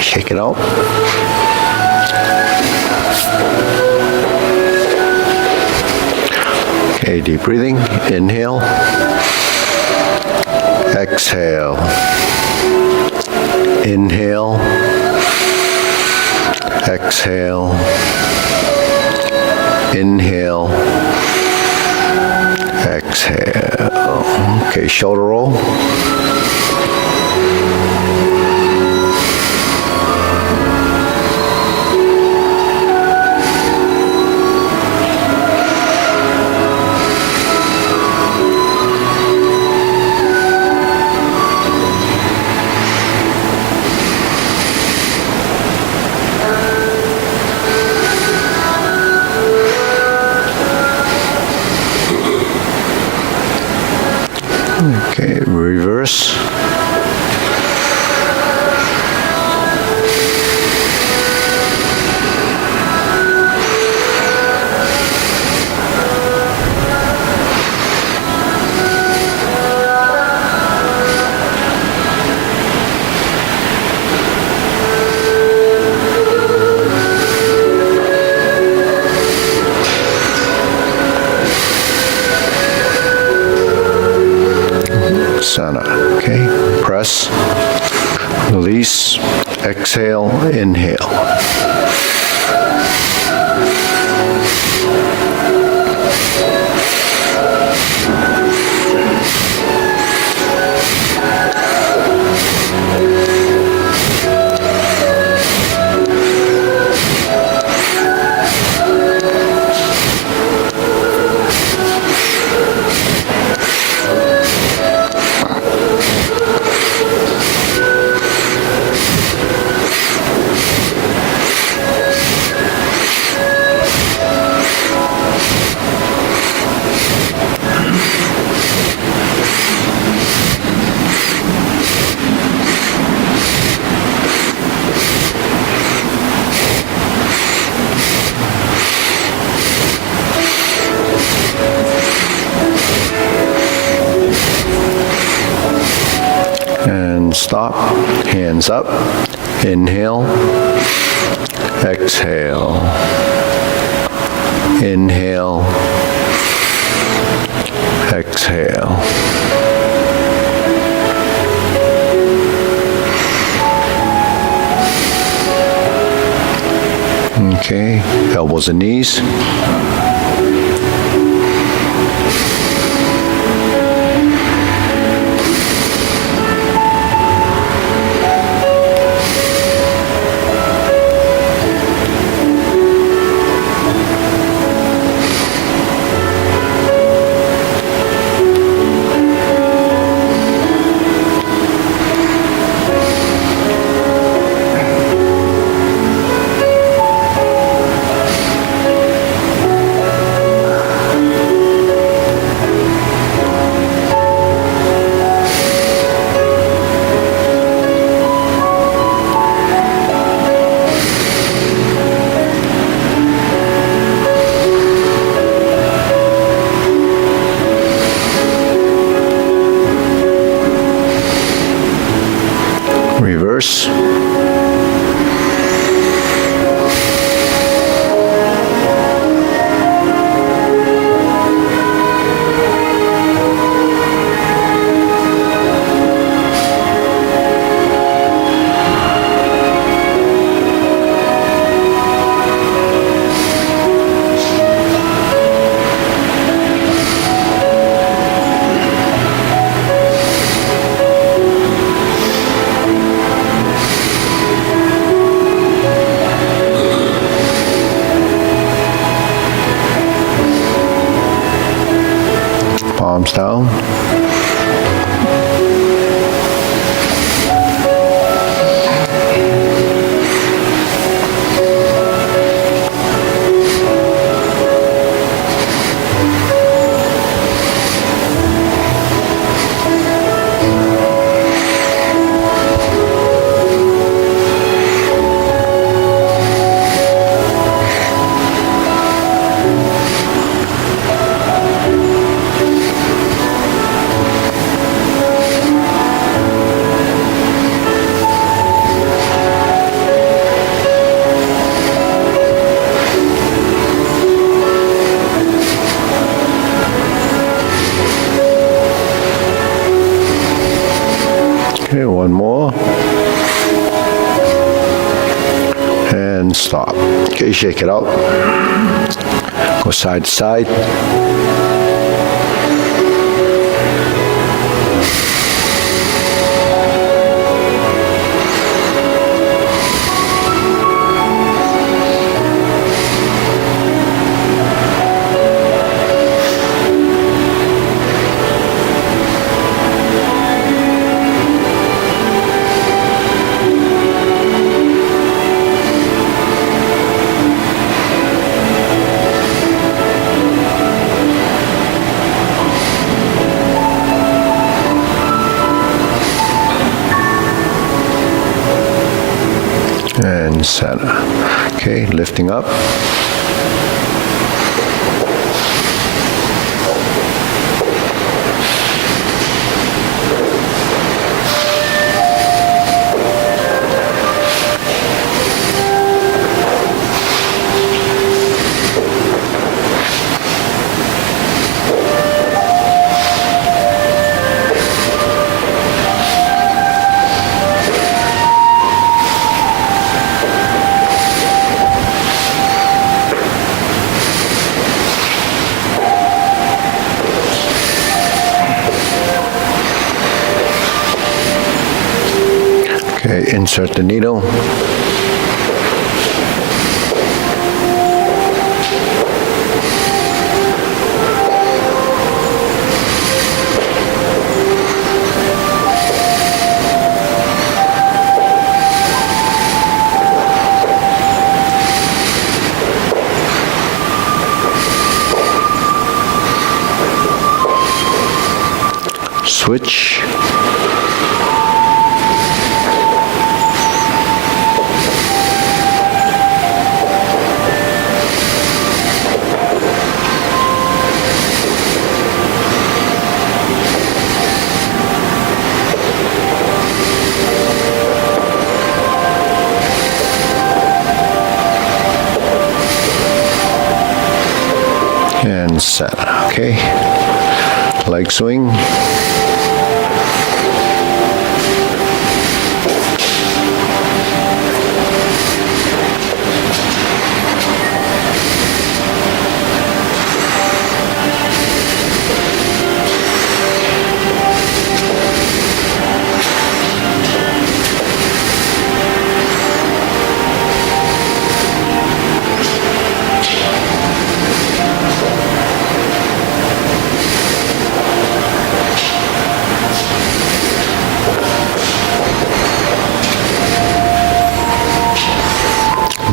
shake it out. Okay, deep breathing. Inhale. Exhale. Inhale. Exhale. Inhale. Exhale. Okay, shoulder roll. Okay, reverse. Center. Okay, press, release, exhale, inhale. And stop, hands up, inhale, exhale, inhale, exhale. Okay, elbows and knees. Reverse. Okay, one more. And stop. Okay, shake it out. Go side to side. And center. Okay, lifting up. Okay, insert the needle. Switch. And center. Okay, leg swing.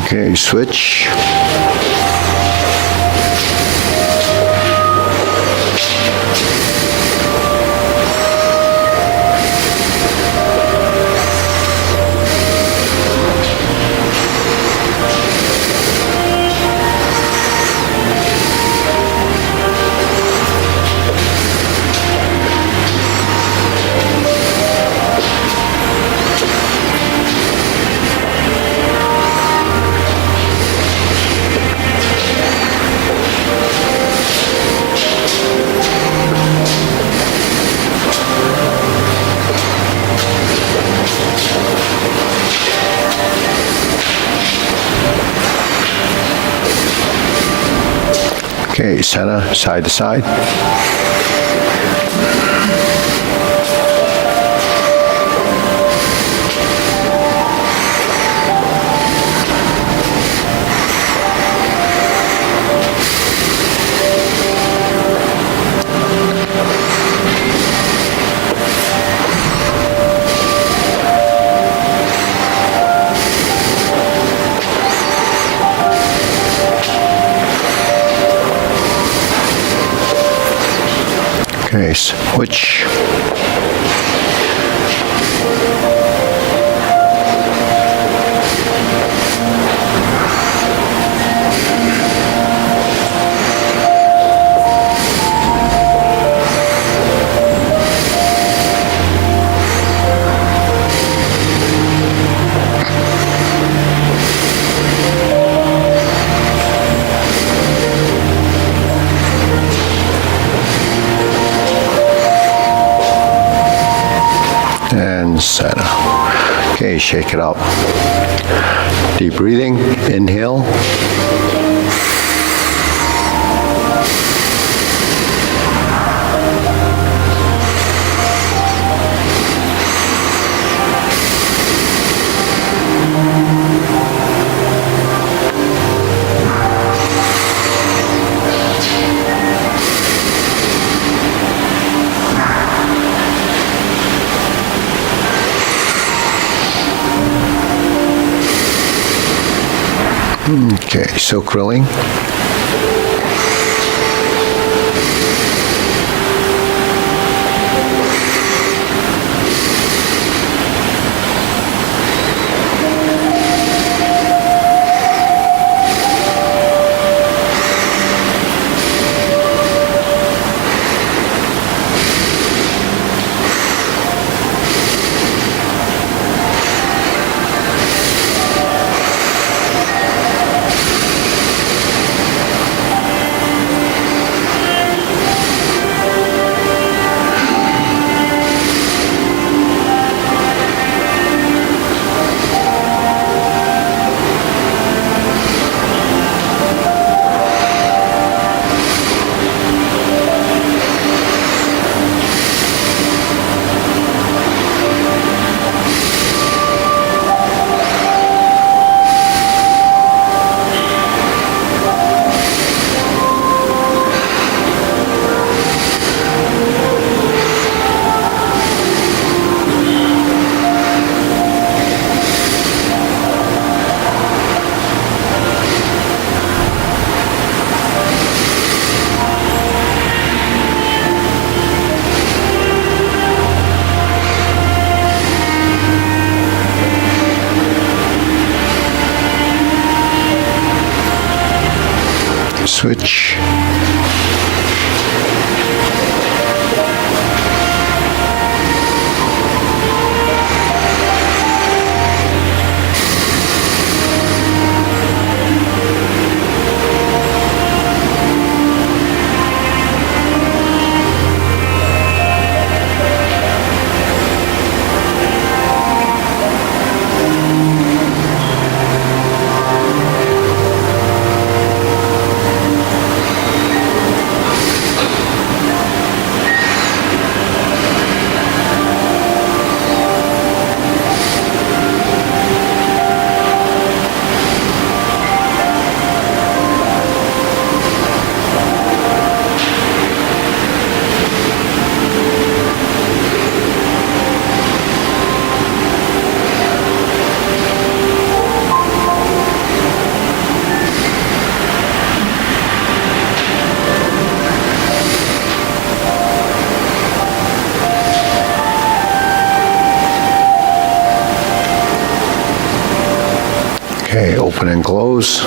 Okay, switch. Okay, center, side to side. Okay, switch. and center. Okay, shake it out. Deep breathing, inhale. Okay, so curling. Switch. Okay, open and close.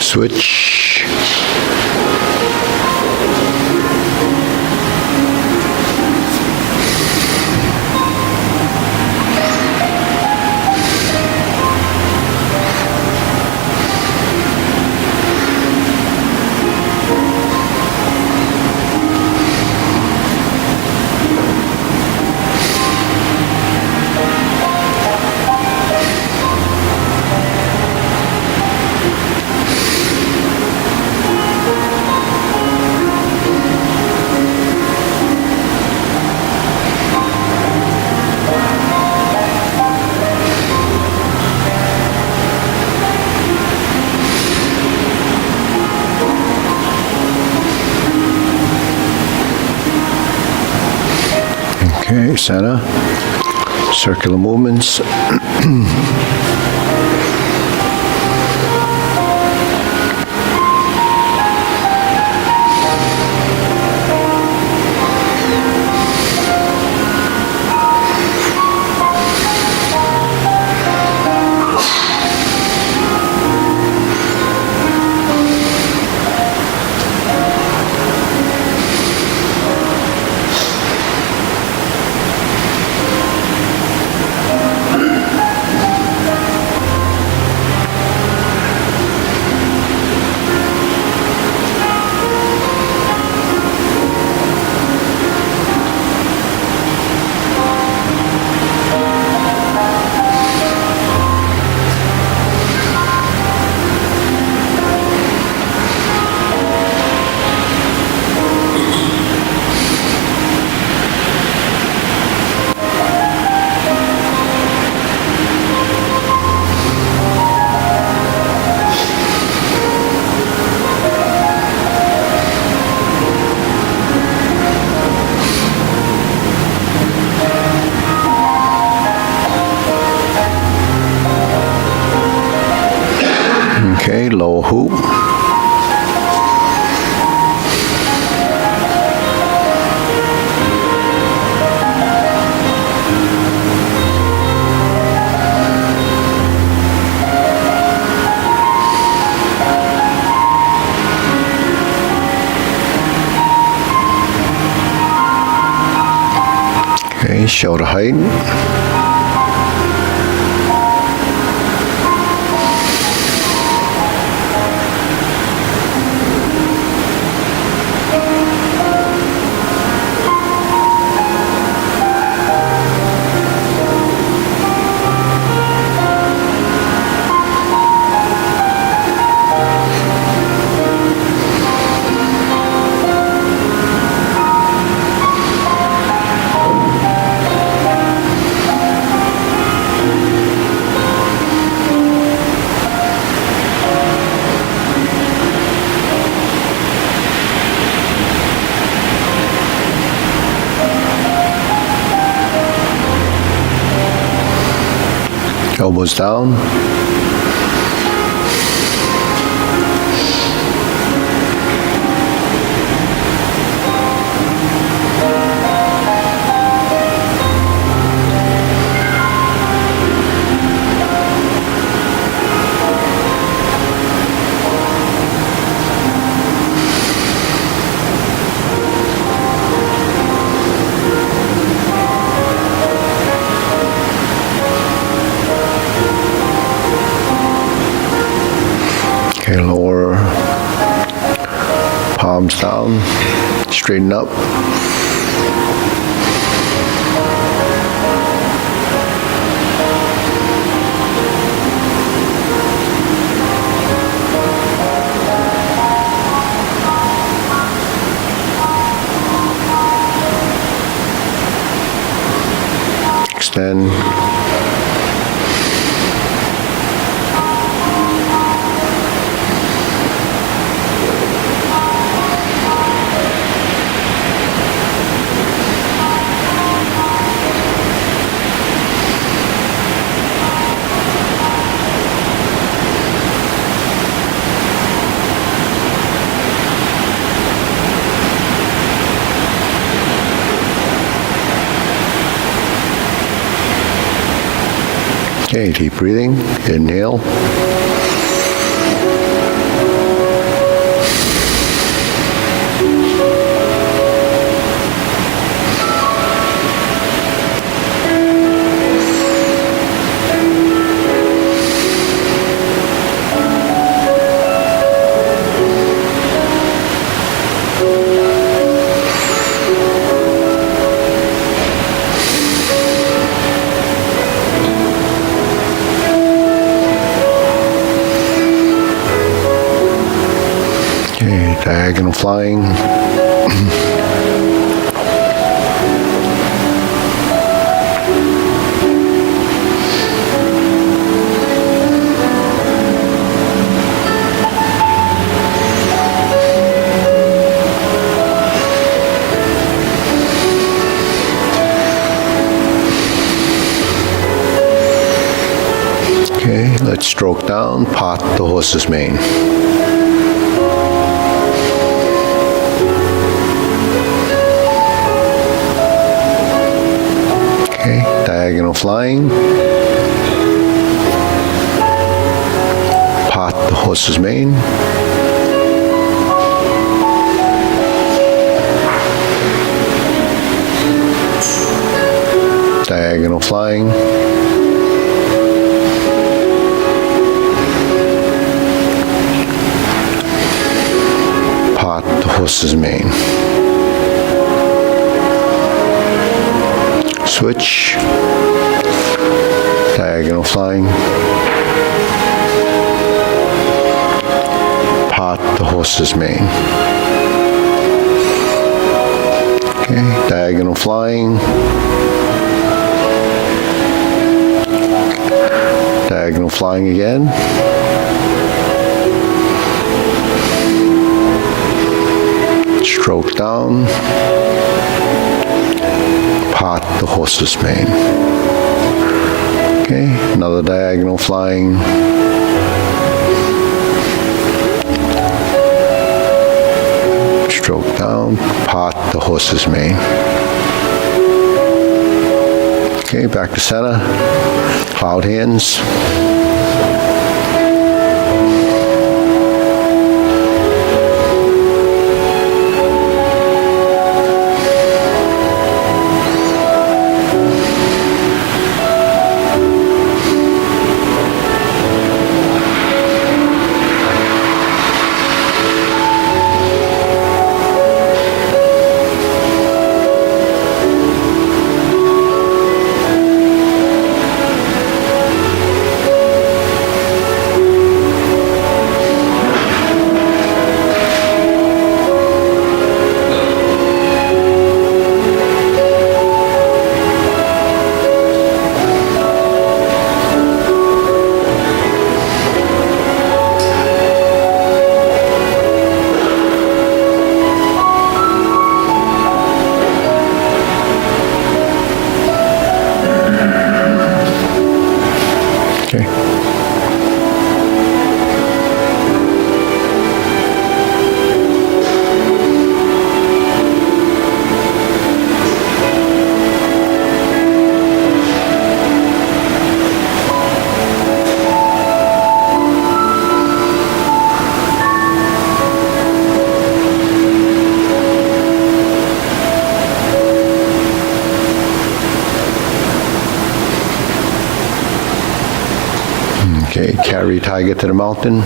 Switch. Okay, center. Circular movements. Okay, lower hoop. Okay, shoulder height. Elbows down. Okay, lower palms down, straighten up. Extend. Okay, deep breathing. Inhale. Okay, diagonal flying. Okay, let's stroke down, part the horse's mane. Okay, diagonal flying. Part the horse's mane. Diagonal flying. Part the horse's mane. Switch. Diagonal flying. Part the horse's mane. Okay, diagonal flying. Diagonal flying again. Stroke down. Part the horse's mane. Okay, another diagonal flying. Stroke down, part the horse's mane. Okay, back to center. Cloud hands. Okay. Okay, carry tiger to the mountain.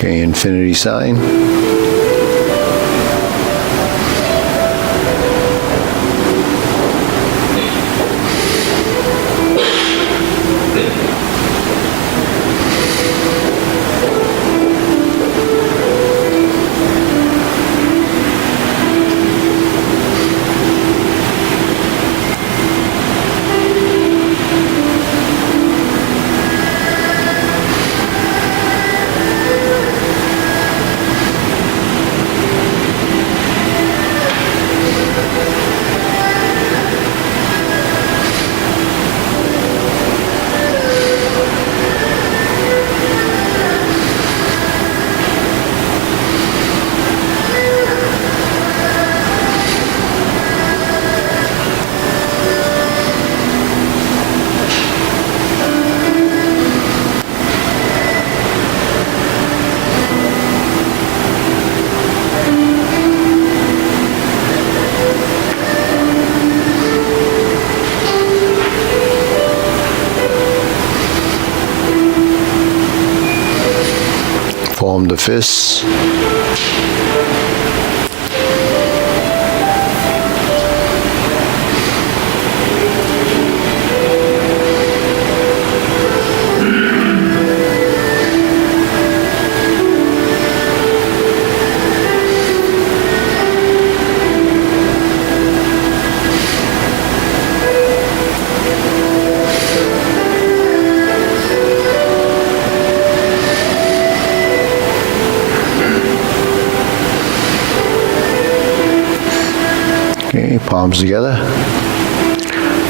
Okay, infinity sign. palm the fists. Okay, palms together.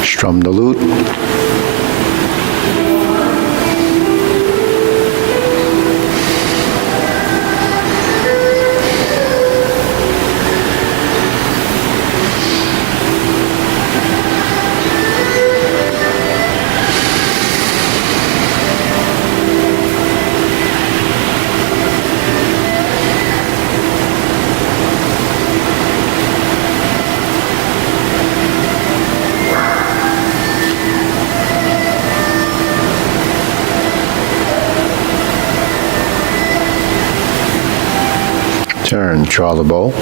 Strum the lute. Turn, draw the bow.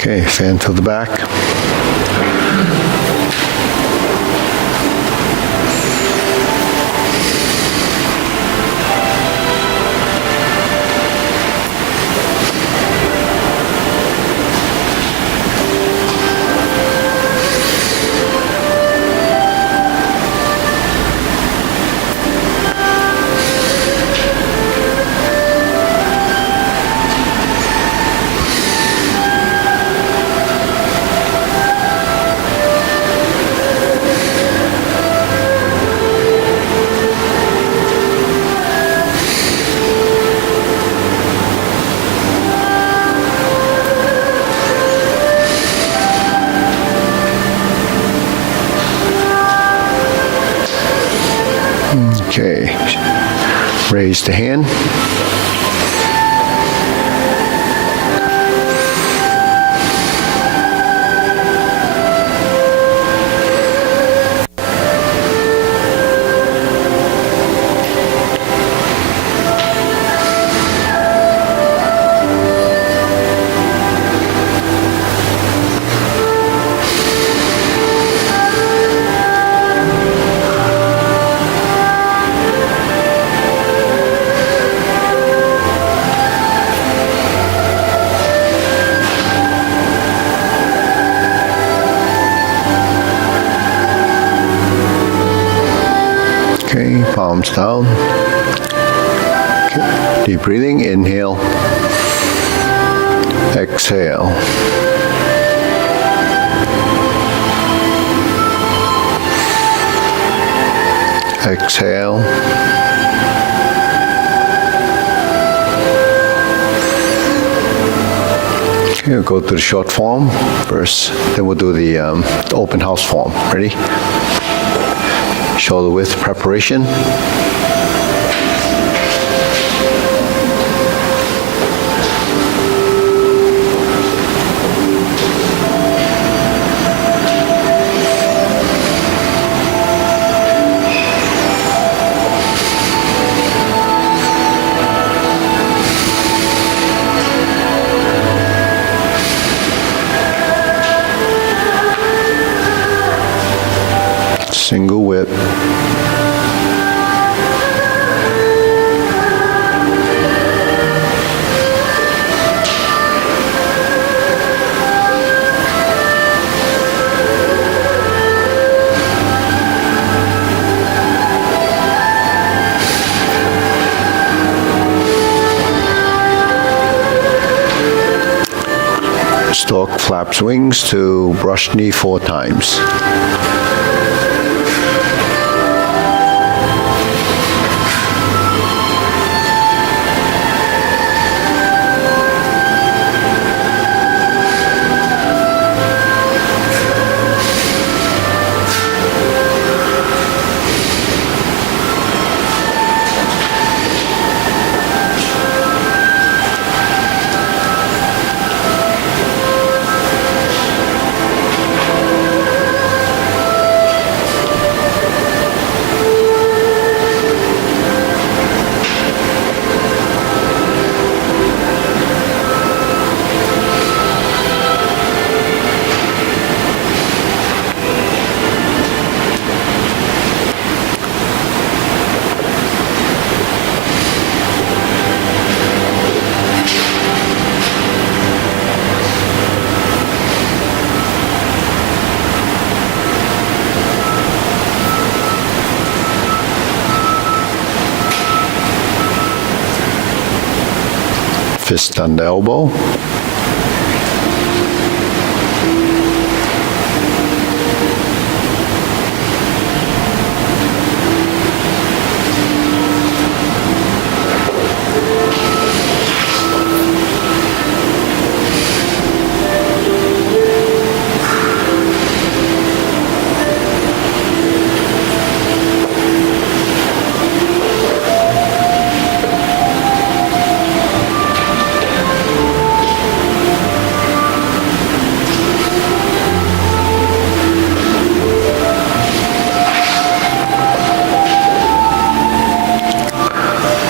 Okay, fan to the back. Okay, raise the hand. Okay, palms down. Okay. Deep breathing, inhale. Exhale. Exhale. Okay, we'll go to the short form first, then we'll do the open house form. Ready? Shoulder width preparation. Single whip. Flaps wings to brush knee 4 times. Fist on the elbow.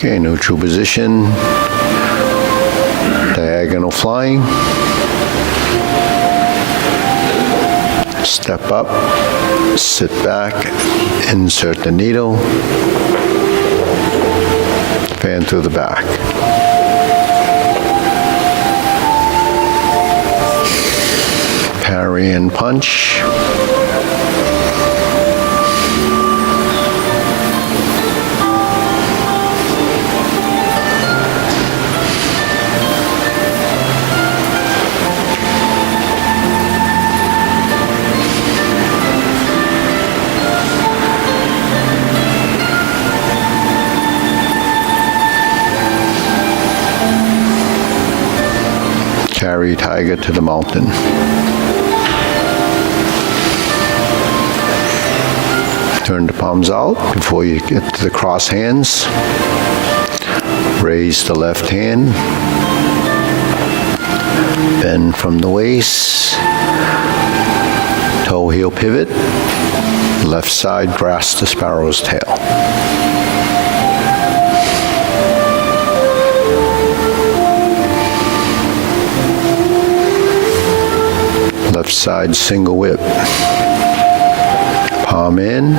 Okay, neutral position, diagonal flying, step up, sit back, insert the needle, fan through the back. Parry and punch. Carry tiger to the mountain. Turn the palms out before you get to the cross hands. Raise the left hand. Bend from the waist. Toe heel pivot. Left side grasp the sparrow's tail. Left side single whip. Palm in.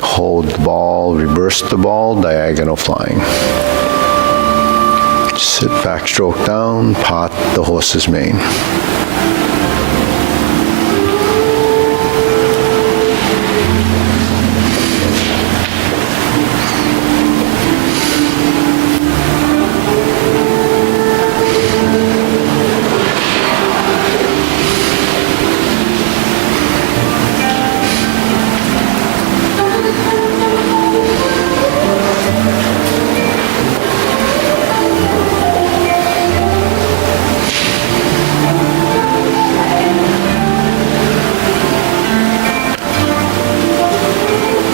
Hold the ball, reverse the ball, diagonal flying. Sit back, stroke down, pot the horse's mane.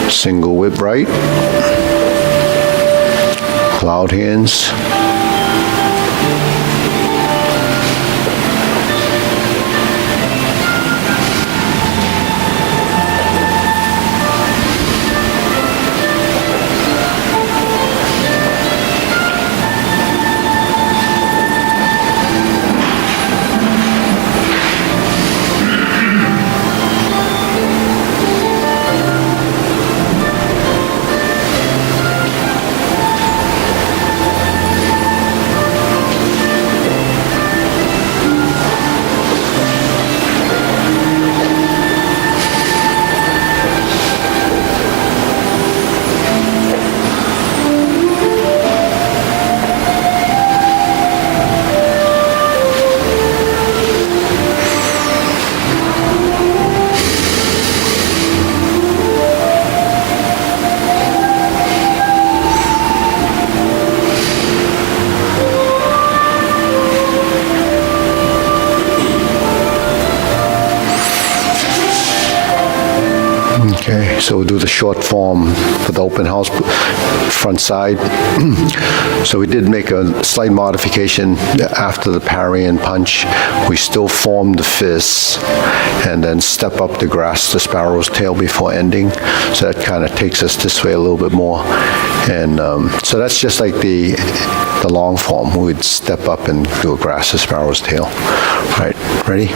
Single whip right, cloud hands, Okay, so we'll do the short form for the open house, front side. So we did make a slight modification after the parry and punch. We still form the fists and then step up to grasp the sparrow's tail before ending. So that kind of takes us this way a little bit more. And so that's just like the long form. We'd step up and do a grasp the sparrow's tail. All right, ready?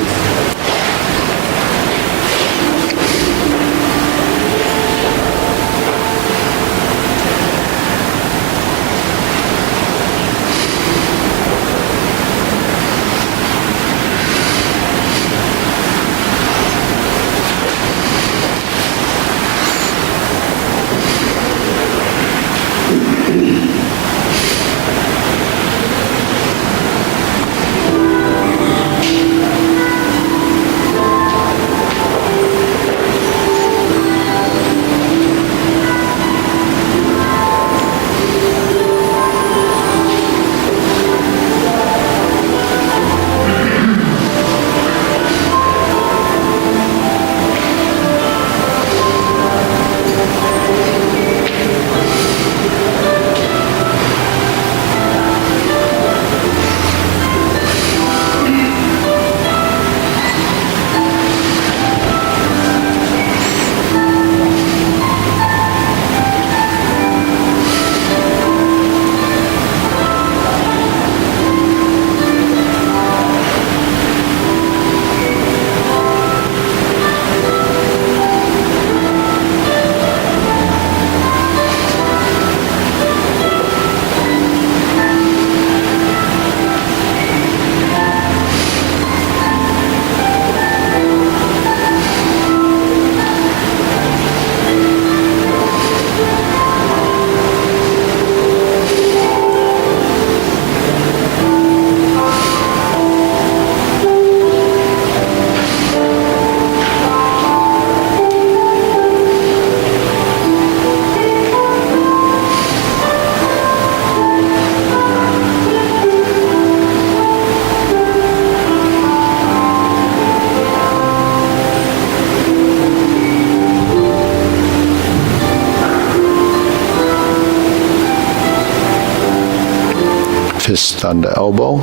Fist on the elbow.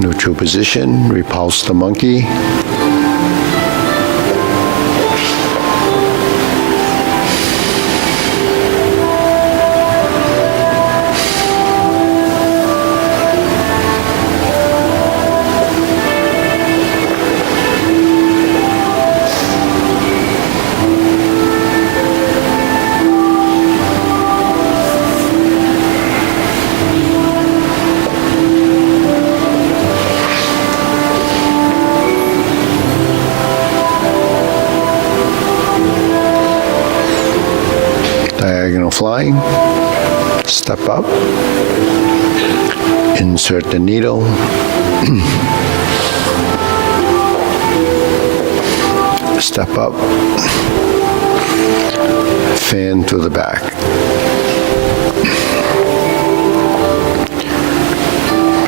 Neutral position, repulse the monkey. Diagonal flying, step up, insert the needle, step up, fan to the back.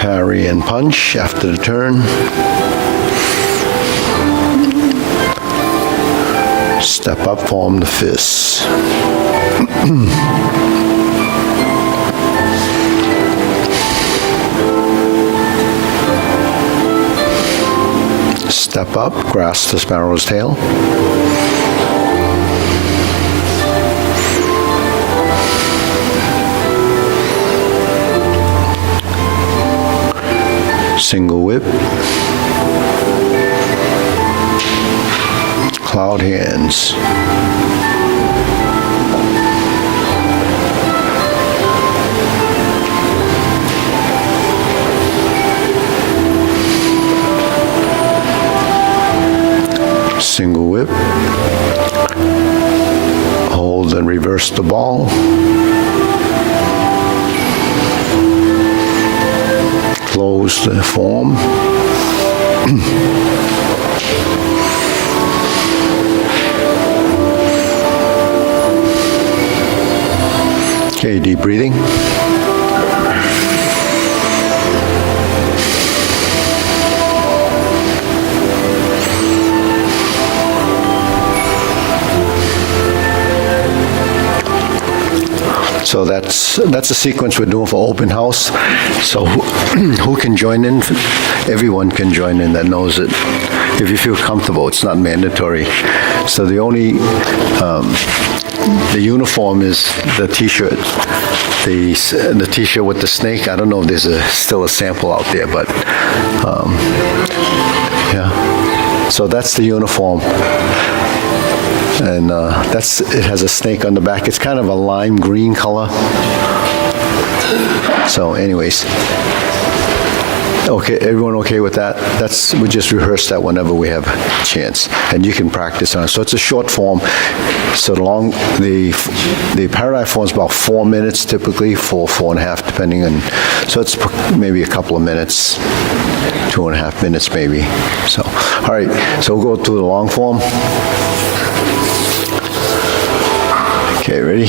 Parry and punch after the turn. Step up, form the fists. Step up, grasp the sparrow's tail. Single whip. Cloud hands. Single whip. Hold and reverse the ball. Close the form. Okay, deep breathing. So that's a sequence we're doing for open house. So who can join in? Everyone can join in that knows it. If you feel comfortable, it's not mandatory. So the only, the uniform is the T-shirt. The T-shirt with the snake, I don't know if there's still a sample out there, but yeah. So that's the uniform. And it has a snake on the back. It's kind of a lime green color. So anyways, okay, everyone okay with that? We just rehearse that whenever we have a chance, and you can practice on it. So it's a short form. So the paradigm form is about 4 minutes typically, 4.5, depending on. So it's maybe a couple of minutes, 2.5 minutes maybe. So all right, so we'll go to the long form. Okay, ready?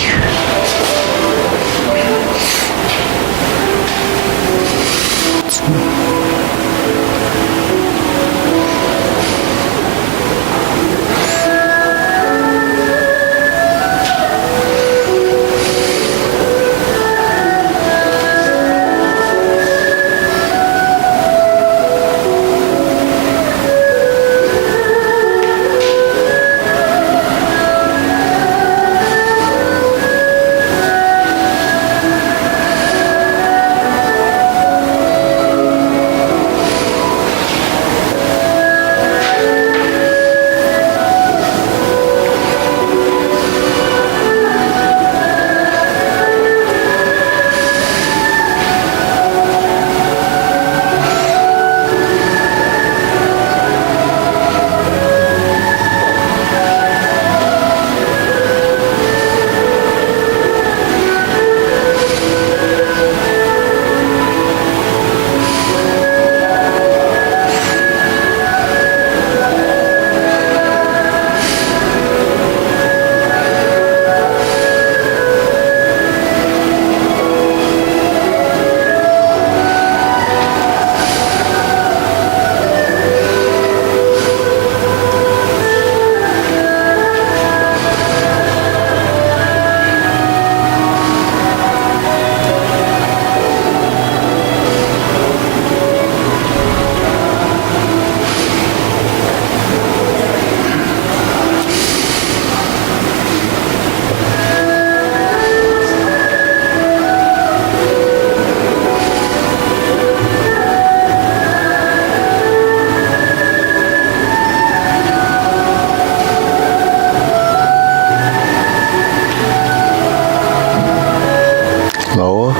Lower.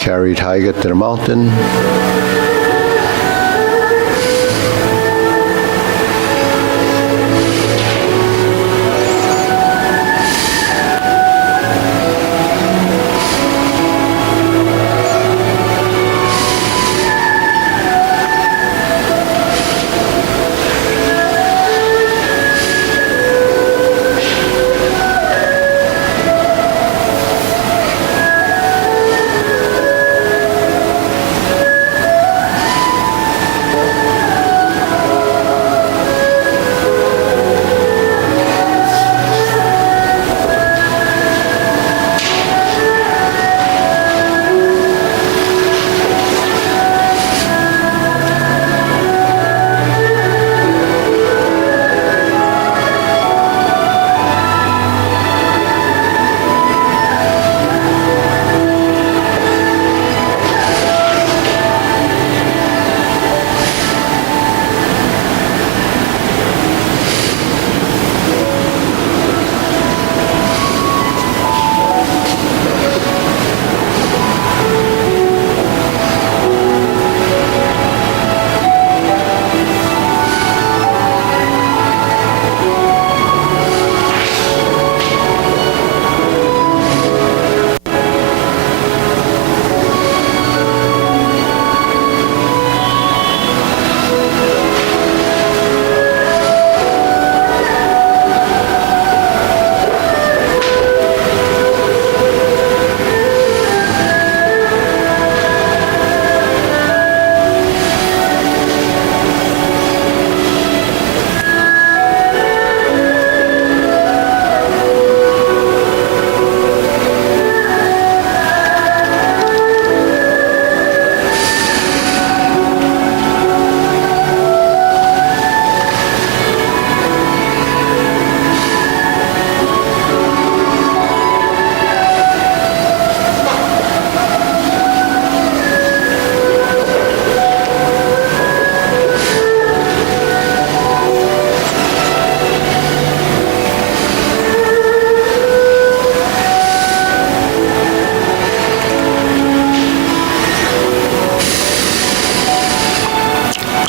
Carry tiger to the mountain.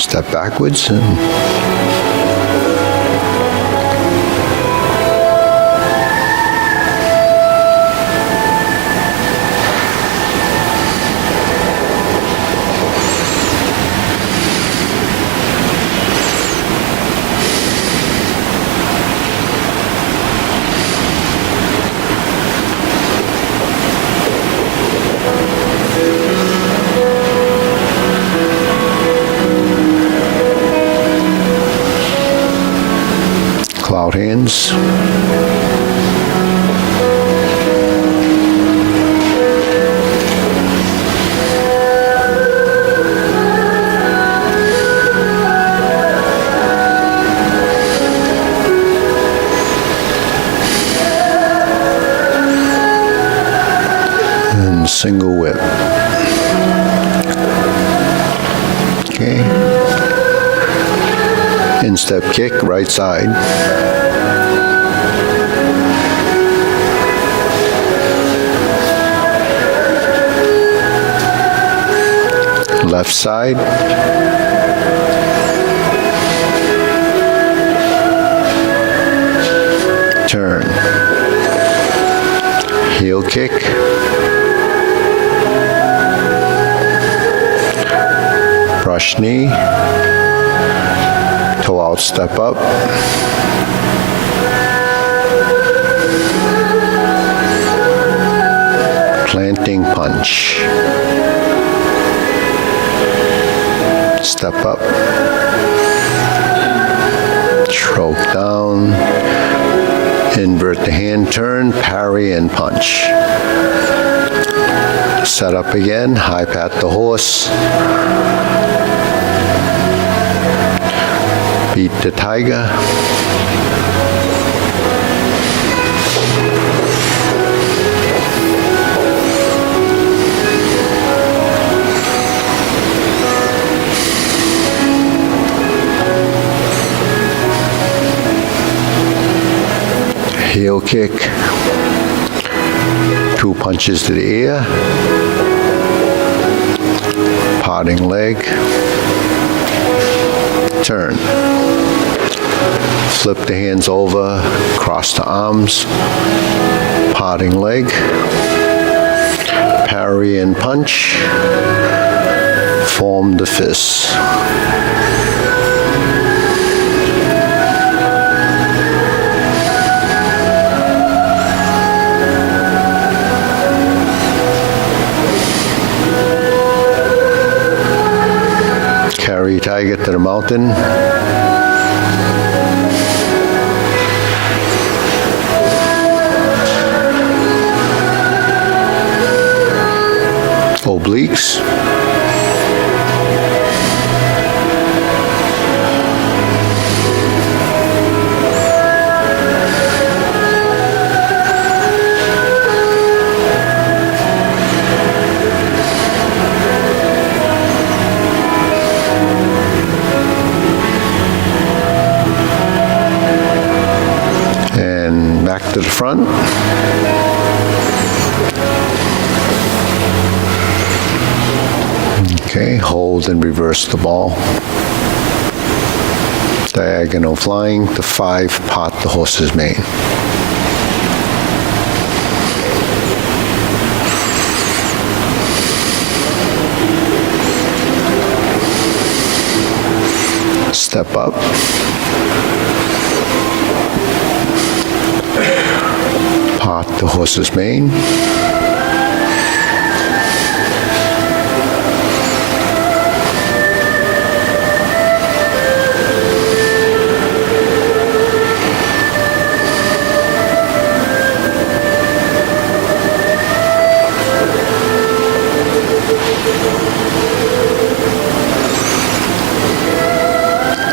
Step backwards and cloud hands. And single whip. Okay. Instep kick, right side. Left side. Turn. Heel kick. Brush knee. Toe out, step up. Planting punch. Step up. Stroke down. Invert the hand turn, parry and punch. Set up again, high pat the horse. Beat the tiger. Heel kick. 2 punches to the ear. Parting leg. Turn. Flip the hands over, cross the arms. Parting leg. Parry and punch. Form the fists. Carry tiger to the mountain. Obliques. And back to the front. Okay, hold and reverse the ball. Diagonal flying to 5, part the horse's mane. Step up. Part the horse's mane.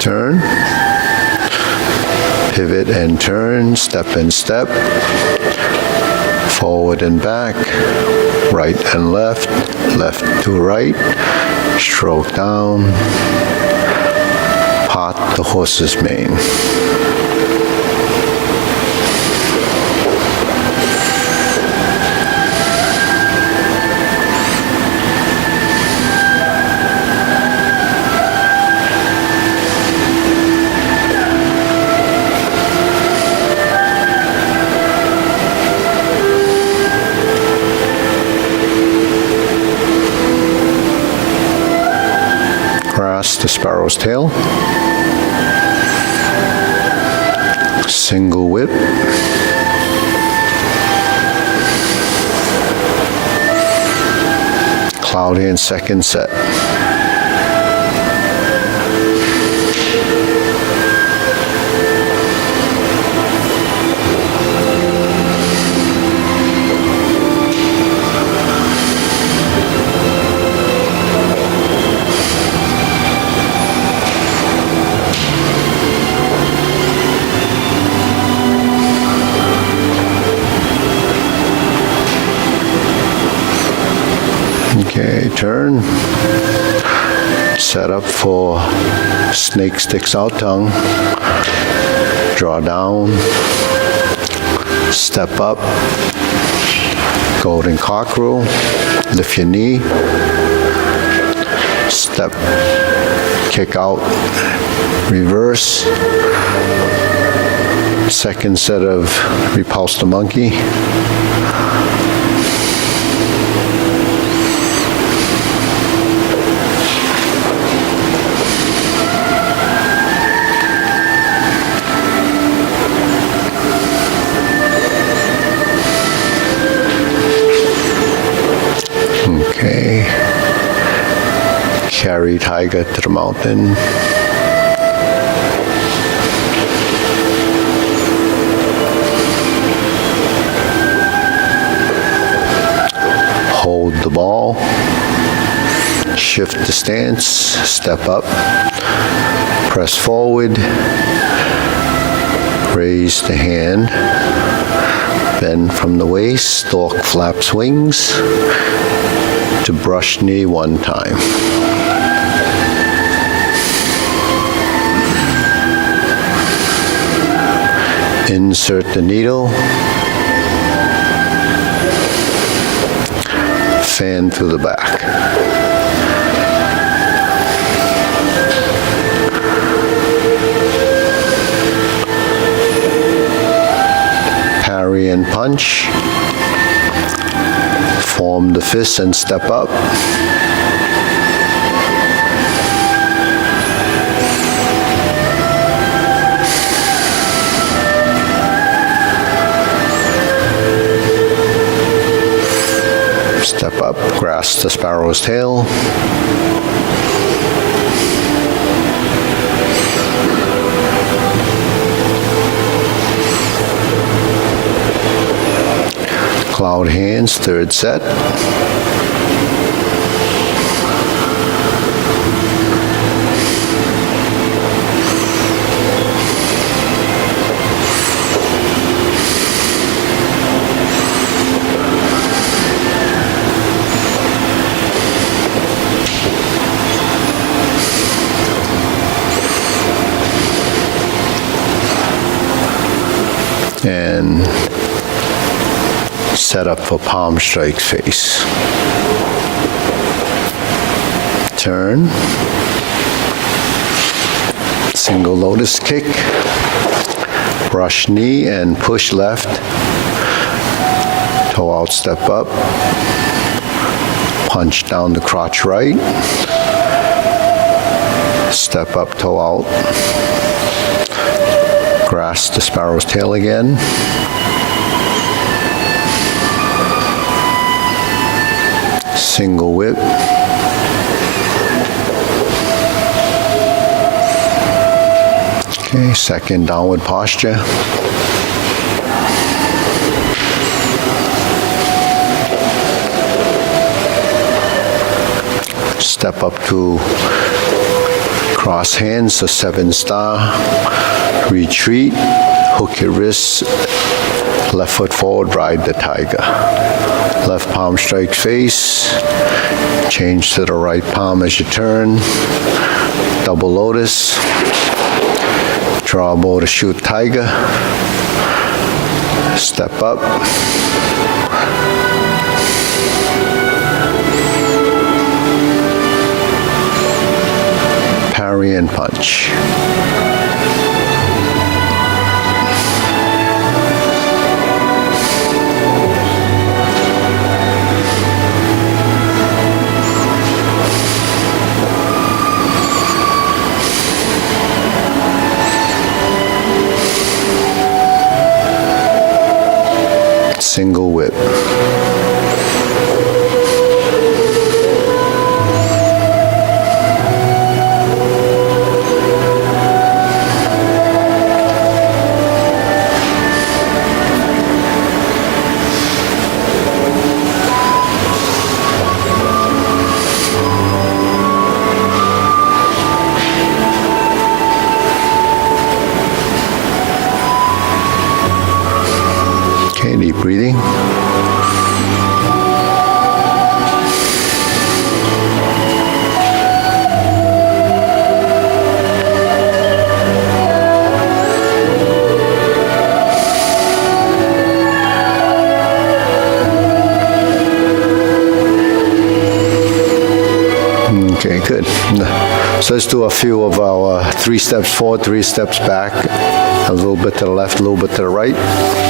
Turn, pivot and turn, step and step, forward and back, right and left, left to right, stroke down, part the horse's mane. grasp the sparrow's tail. Single whip. Cloud hand, second set. Okay, turn. Set up for snake sticks out tongue. Draw down. Step up. Golden cockerel. Lift your knee. Step. Kick out. Reverse. Second set of repulse the monkey. Okay. Carry tiger to the mountain. Hold the ball. Shift the stance. Step up. Press forward. Raise the hand. Bend from the waist. Stork flaps wings. To brush knee one time. Insert the needle. Fan through the back. Parry and punch. Form the fist and step up. Step up, grasp the sparrow's tail. Cloud hands, third set. And set up for palm strike face. Turn. Single lotus kick. Brush knee and push left. Toe out, step up. Punch down the crotch right. Step up, toe out. Grasp the sparrow's tail again. Single whip. Okay, second downward posture. Step up to cross hands, a 7-star. Retreat, hook your wrists, left foot forward, ride the tiger. Left palm strikes face, change to the right palm as you turn. Double lotus, draw a bow to shoot tiger. Step up. Parry and punch. Okay, good. So let's do a few of our 3 steps forward, 3 steps back, a little bit to the left, a little bit to the right.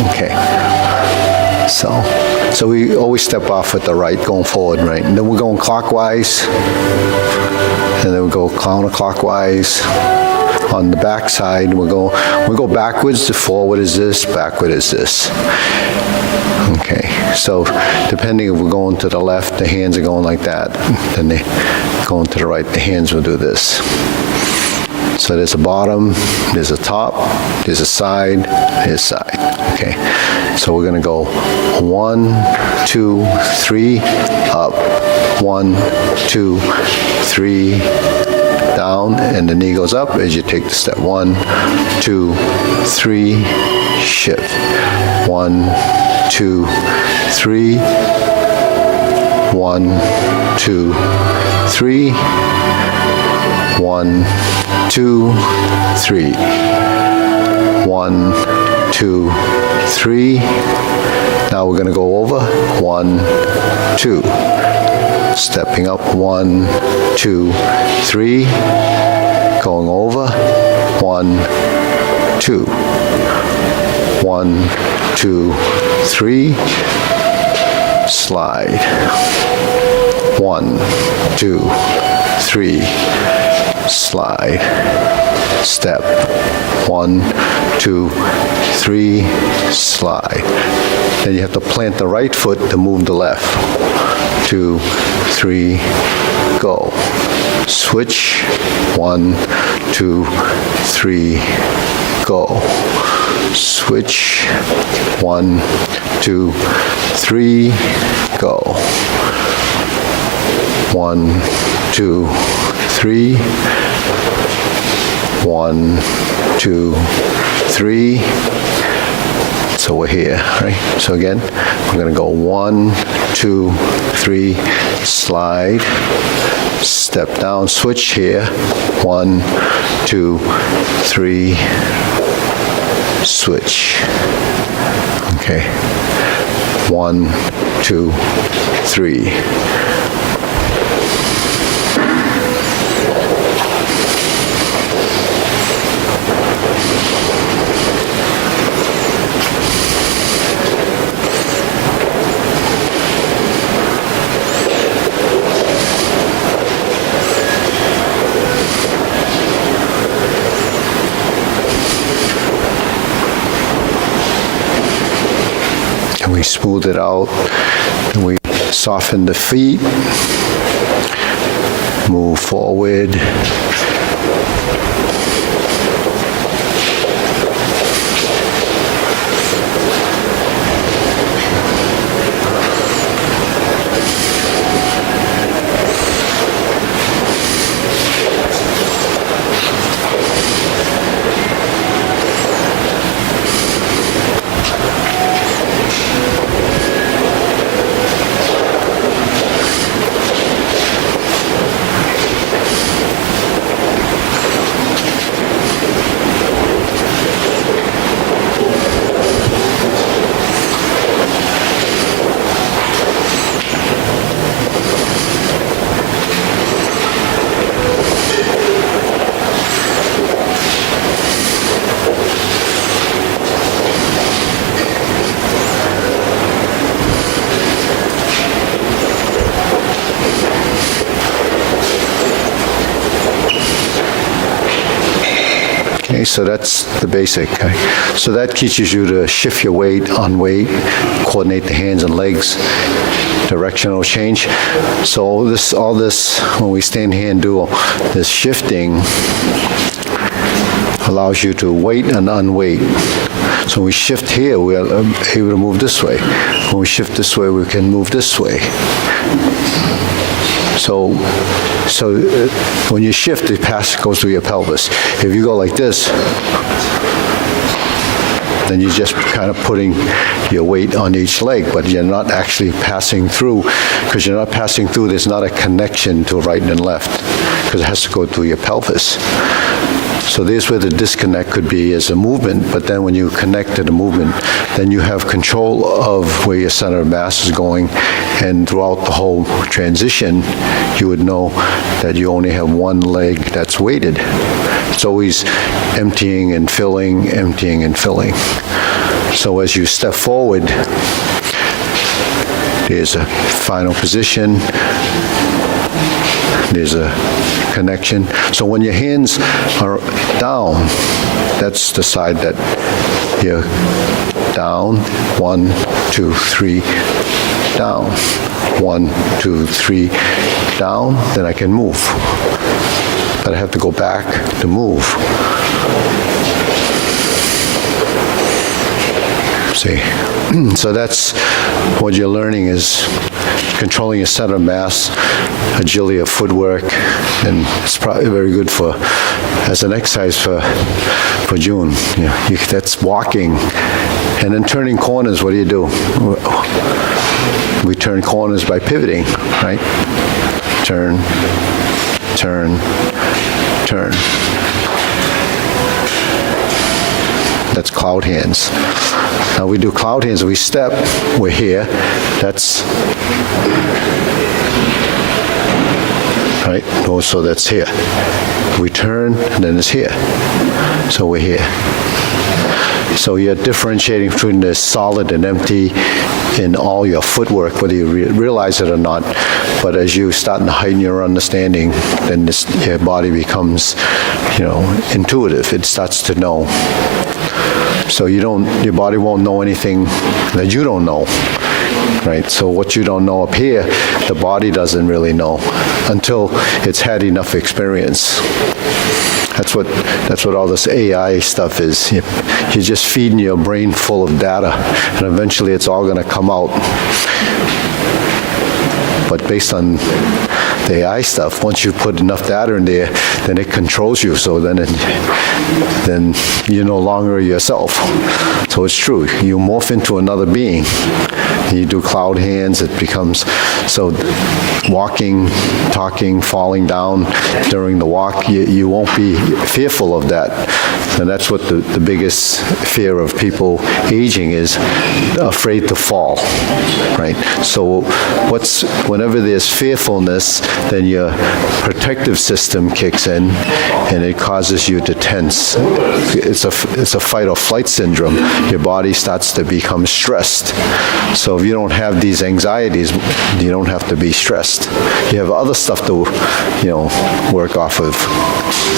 Okay. So we always step off with the right going forward, right? And then we're going clockwise, and then we go counterclockwise. On the back side, we go backwards. The forward is this, backward is this. Okay, so depending if we're going to the left, the hands are going like that. Then they going to the right, the hands will do this. So there's a bottom, there's a top, there's a side, there's a side. Okay, so we're gonna go 1, 2, 3, up, 1, 2, 3, down, and the knee goes up as you take the step. 1, 2, 3, shift. 1, 2, 3. 1, 2, 3. 1, 2, 3. 1, 2, 3. Now we're going to go over. 1, 2. Stepping up. 1, 2, 3. Going over. 1, 2. 1, 2, 3. Slide. 1, 2, 3. Slide. Step. 1, 2, 3. Slide. Then you have to plant the right foot to move the left. 2, 3. Go. Switch. 1, 2, 3. Go. Switch. 1, 2, 3. Go. 1, 2, 3. 1, 2, 3. So we're here, right? So again, we're going to go 1, 2, 3, slide, step down, switch here. 1, 2, 3, switch. Okay. 1, 2, 3. And we smooth it out, and we soften the feet, move forward. Okay, so that's the basic. Okay? So that teaches you to shift your weight on weight, coordinate the hands and legs, directional change. So all this, when we stand here and do this shifting, allows you to weight and unweight. So when we shift here, we are able to move this way. When we shift this way, we can move this way. So when you shift, it goes through your pelvis. If you go like this, then you're just kind of putting your weight on each leg, but you're not actually passing through. Because you're not passing through, there's not a connection to right and left, because it has to go through your pelvis. So there's where the disconnect could be as a movement, but then when you connect to the movement, then you have control of where your center of mass is going, and throughout the whole transition, you would know that you only have one leg that's weighted. It's always emptying and filling, emptying and filling. So as you step forward, there's a final position, there's a connection. So when your hands are down, that's the side that you're down, 1, 2, 3, down, 1, 2, 3, down, then I can move. But I have to go back to move. See? So that's what you're learning, is controlling your center of mass, agility of footwork, and it's probably very good for, as an exercise for June. That's walking. And then turning corners, what do? We turn corners by pivoting, right? Turn, turn, turn. That's cloud hands. Now we do cloud hands, we step, we're here, that's, right, so that's here. We turn, and then it's here. So we're here. So you're differentiating between the solid and empty in all your footwork, whether you realize it or not. But as you start to heighten your understanding, then your body becomes, intuitive. It starts to know. So your body won't know anything that you don't know, right? So what you don't know up here, the body doesn't really know until it's had enough experience. That's what all this AI stuff is. You're just feeding your brain full of data, and eventually it's all going to come out. But based on the AI stuff, once you put enough data in there, then it controls you. So then you're no longer yourself. So it's true. You morph into another being. You do cloud hands. It becomes so. Walking, talking, falling down during the walk, you won't be fearful of that. And that's what the biggest fear of people aging is, afraid to fall, right? So whenever there's fearfulness, then your protective system kicks in, and it causes you to tense. It's a fight or flight syndrome. Your body starts to become stressed. So if you don't have these anxieties, you don't have to be stressed. You have other stuff to, work off of.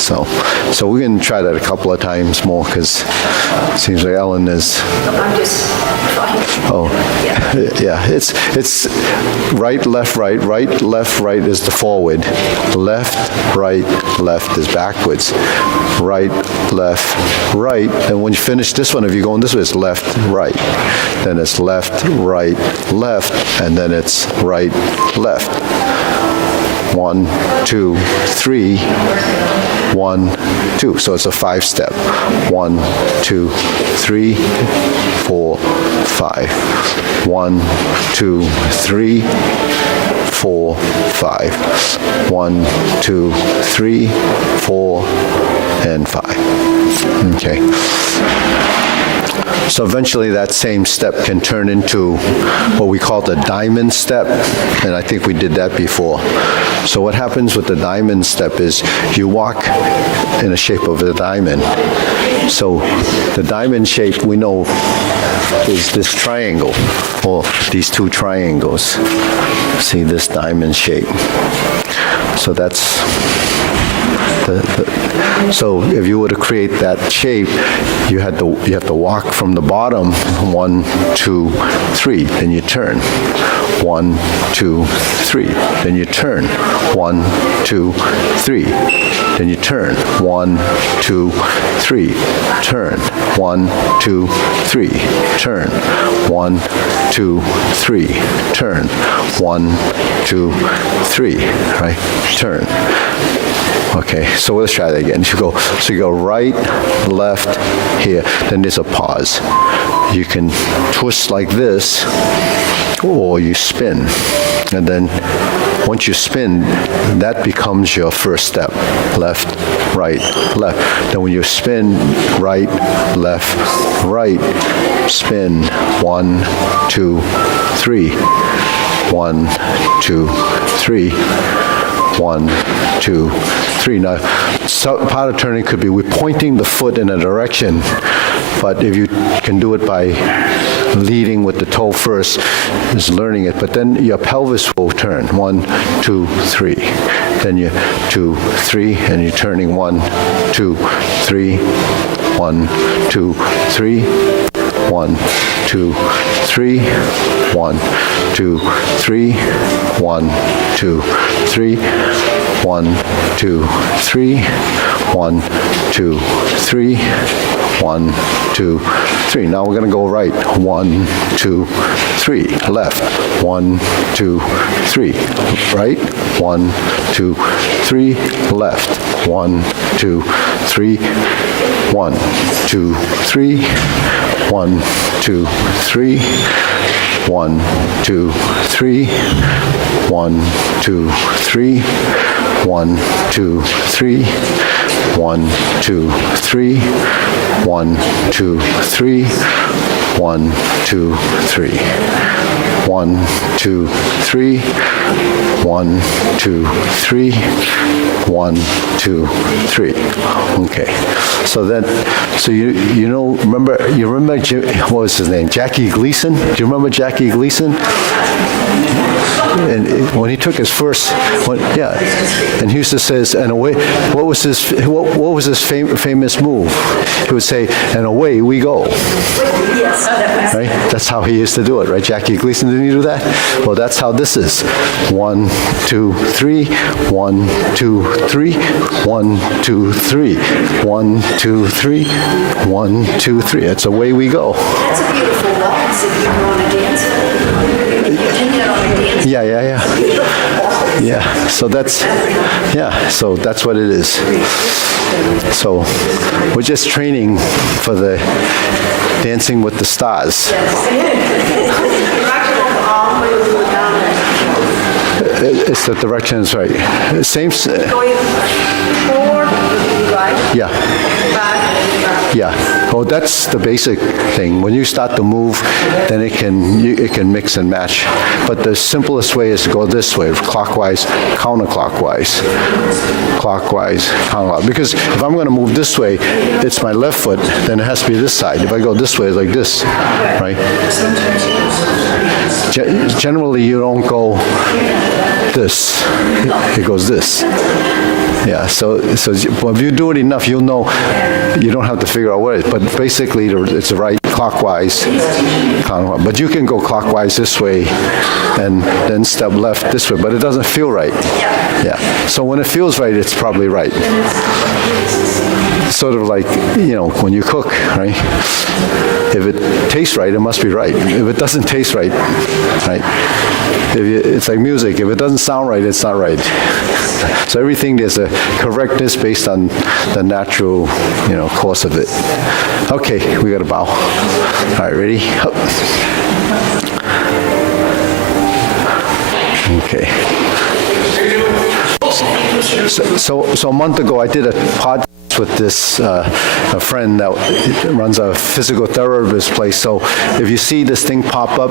So we're going to try that a couple of times more, because it seems like Ellen is. I'm just trying. Oh, yeah. It's right, left, right is the forward. Left, right, left is backwards. Right, left, right. And when you finish this one, if you're going this way, it's left, right. Then it's left, right, left, and then it's right, left. 1, 2, 3, 1, 2. So it's a 5-step. 1, 2, 3, 4, 5. 1, 2, 3, 4, 5. 1, 2, 3, 4, and 5. Okay. So eventually that same step can turn into what we call the diamond step, and I think we did that before. So what happens with the diamond step is you walk in the shape of a diamond. So the diamond shape we know is this triangle, or these two triangles. See this diamond shape. So that's so if you were to create that shape, you have to walk from the bottom, 1, 2, 3, then you turn. 1, 2, 3, then you turn. 1, 2, 3, then you turn. 1, 2, 3, turn. 1, 2, 3, turn. 1, 2, 3, turn. 1, 2, 3, right? Turn. Okay, so let's try that again. You go right, left, here, then there's a pause. You can twist like this, or you spin, and then once you spin, that becomes your first step. Left, right, left. Then when you spin, right, left, right, spin, 1, 2, 3. 1, 2, 3. 1, 2, 3. Now, so part of turning could be we're pointing the foot in a direction, but if you can do it by leading with the toe first, is learning it, but then your pelvis will turn. 1, 2, 3. Then you 2, 3, and you're turning 1, 2, 3, 1, 2, 3, 1, 2, 3, 1, 2, 3, 1, 2, 3, 1, 2, 3, 1, 2, 3, 1, 2, 3. Now we're going to go right. 1, 2, 3. Left. 1, 2, 3. Right. 1, 2, 3. Left. 1, 2, 3. 1, 2, 3. 1, 2, 3. 1, 2, 3. 1, 2, 3. 1, 2, 3. 1, 2, 3. 1, 2, 3. 1, 2, 3. 1, 2, 3. 1, 2, 3. 1, 2, 3. Okay. So you know, remember what was his name? Jackie Gleason? Do you remember Jackie Gleason? And when he took his first, and he used to say, and away, what was his famous move? He would say, and away we go. Right? That's how he used to do it, right? Jackie Gleason, didn't he do that? Well, that's how this is. 1, 2, 3, 1, 2, 3, 1, 2, 3, 1, 2, 3, 1, 2, 3. It's away we go. That's a beautiful waltz if you want to dance. Yeah. So that's what it is. So we're just training for the Dancing with the Stars. It's the direction is right. Same. Going forward, right? Yeah. Back. Yeah. Well, that's the basic thing. When you start to move, then it can mix and match. But the simplest way is to go this way, clockwise, counterclockwise, clockwise, counterclockwise. Because if I'm going to move this way, it's my left foot, then it has to be this side. If I go this way, it's like this, right? Generally, you don't go this. It goes this. Yeah, so if you do it enough, you'll know. You don't have to figure out what it is. But basically, it's the right clockwise, counterclockwise. But you can go clockwise this way and then step left this way, but it doesn't feel right. Yeah. So when it feels right, it's probably right. Sort of like, when you cook, right? If it tastes right, it must be right. If it doesn't taste right, right? It's like music. If it doesn't sound right, it's not right. So everything, there's a correctness based on the natural, course of it. Okay, we got to bow. All right, ready? Up. Okay. So a month ago, I did a podcast with this a friend that runs a physical therapist place. So if you see this thing pop up,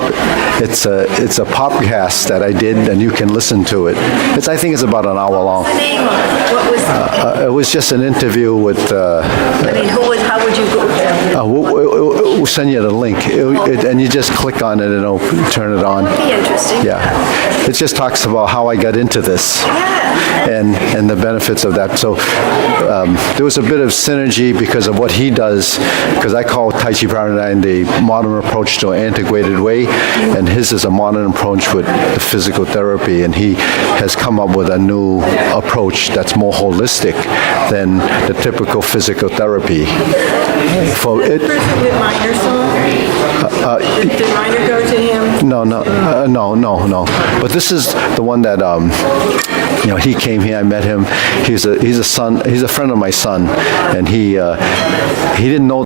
it's a podcast that I did, and you can listen to it. I think it's about an hour long. What's the name of it? What was It was just an interview with. how would you go there? We'll send you the link, and you just click on it and it'll turn it on. That'd be interesting. Yeah, it just talks about how I got into this. And the benefits of that. So there was a bit of synergy because of what he does, because I call Tai Chi Paradigm the modern approach to an antiquated way, and his is a modern approach with the physical therapy, and he has come up with a new approach that's more holistic than the typical physical therapy. For it, Did Minor go to him? No. But this is the one that he came here. I met him. He's a friend of my son, and he didn't know